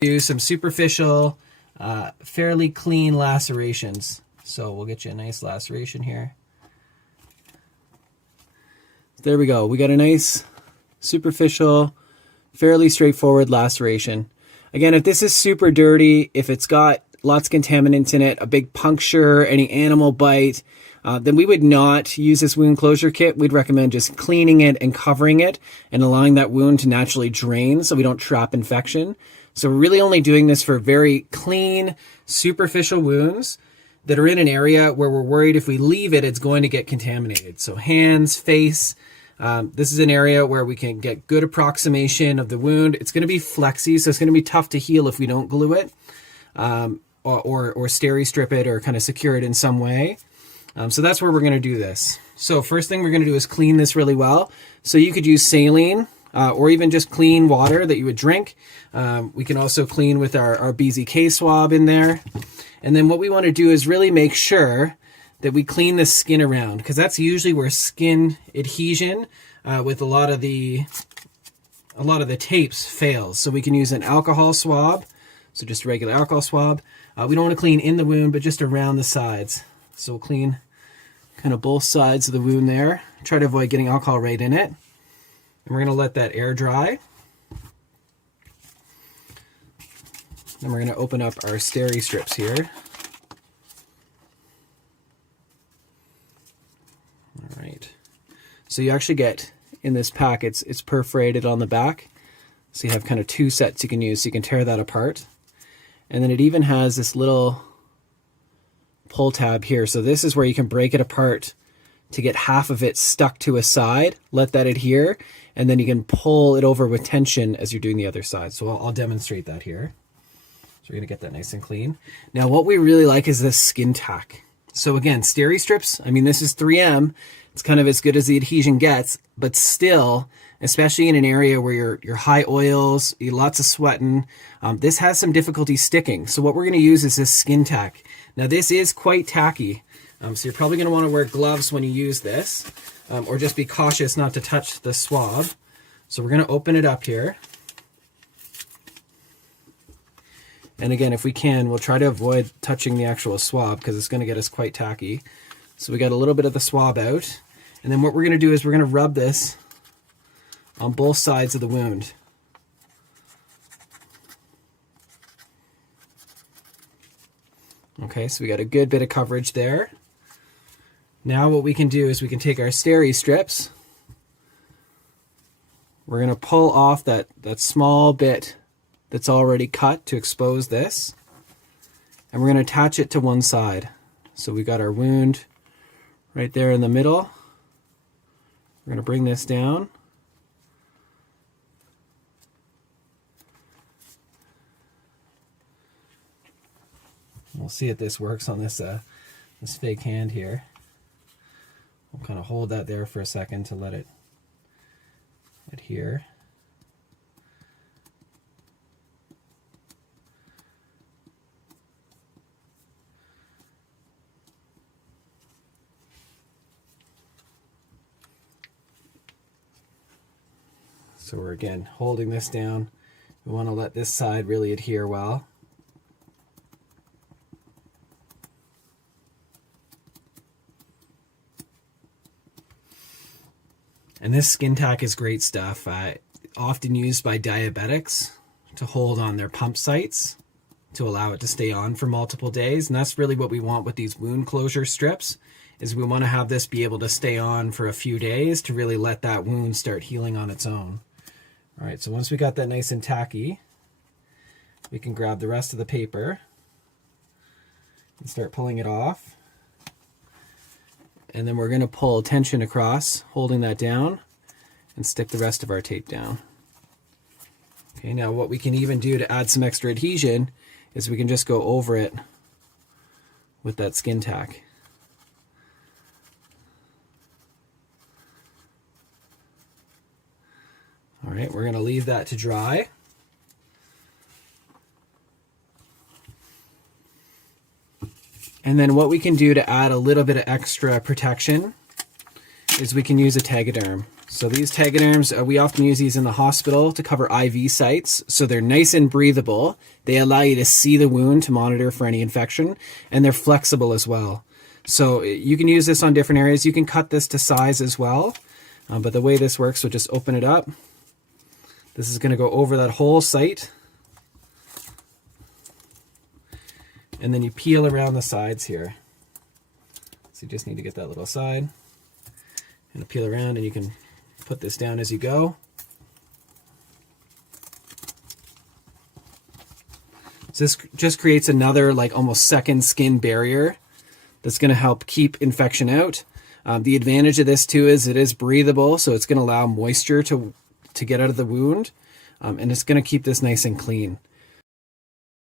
Do some superficial, fairly clean lacerations. So we'll get you a nice laceration here. There we go. We got a nice superficial, fairly straightforward laceration. Again, if this is super dirty, if it's got lots of contaminants in it, a big puncture, any animal bite, then we would not use this wound closure kit. We'd recommend just cleaning it and covering it and allowing that wound to naturally drain so we don't trap infection. So we're really only doing this for very clean, superficial wounds that are in an area where we're worried if we leave it, it's going to get contaminated. So hands, face, this is an area where we can get good approximation of the wound. It's going to be flexy, so it's going to be tough to heal if we don't glue it or Steri-Strip it or kind of secure it in some way. So that's where we're going to do this. So first thing we're going to do is clean this really well. So you could use saline or even just clean water that you would drink. We can also clean with our BZK swab in there. And then what we want to do is really make sure that we clean the skin around, because that's usually where skin adhesion with a lot of the tapes fails. So we can use an alcohol swab, so just a regular alcohol swab. We don't want to clean in the wound, but just around the sides. So we'll clean kind of both sides of the wound there. Try to avoid getting alcohol right in it. And we're going to let that air dry. Then we're going to open up our Steri-Strips here. All right. So you actually get, in this pack, it's perforated on the back. So you have kind of two sets you can use. So you can tear that apart. And then it even has this little pull tab here. So this is where you can break it apart to get half of it stuck to a side. Let that adhere. And then you can pull it over with tension as you're doing the other side. So I'll demonstrate that here. So we're going to get that nice and clean. Now what we really like is this skin tack. So again, Steri-Strips, I mean, this is 3M. It's kind of as good as the adhesion gets, but still, especially in an area where you're high oils, you're lots of sweating, this has some difficulty sticking. So what we're going to use is this skin tack. Now this is quite tacky. So you're probably going to want to wear gloves when you use this, or just be cautious not to touch the swab. So we're going to open it up here. And again, if we can, we'll try to avoid touching the actual swab because it's going to get us quite tacky. So we got a little bit of the swab out. And then what we're going to do is we're going to rub this on both sides of the wound. Okay, so we got a good bit of coverage there. Now what we can do is we can take our Steri-Strips. We're going to pull off that small bit that's already cut to expose this. And we're going to attach it to one side. So we got our wound right there in the middle. We're going to bring this down. We'll see if this works on this fake hand here. We'll kind of hold that there for a second to let it adhere. So we're again holding this down. We want to let this side really adhere well. And this skin tack is great stuff, often used by diabetics to hold on their pump sites to allow it to stay on for multiple days. And that's really what we want with these wound closure strips, is we want to have this be able to stay on for a few days to really let that wound start healing on its own. All right, so once we got that nice and tacky, we can grab the rest of the paper and start pulling it off. And then we're going to pull tension across, holding that down, and stick the rest of our tape down. Okay, now what we can even do to add some extra adhesion is we can just go over it with that skin tack. All right, we're going to leave that to dry. And then what we can do to add a little bit of extra protection is we can use a Tegaderm. So these Tegaderms, we often use these in the hospital to cover IV sites. So they're nice and breathable. They allow you to see the wound to monitor for any infection, and they're flexible as well. So you can use this on different areas. You can cut this to size as well. But the way this works, so just open it up. This is going to go over that whole site. And then you peel around the sides here. So you just need to get that little side. And peel around, and you can put this down as you go. So this just creates another like almost second skin barrier that's going to help keep infection out. The advantage of this too is it is breathable, so it's going to allow moisture to get out of the wound, and it's going to keep this nice and clean.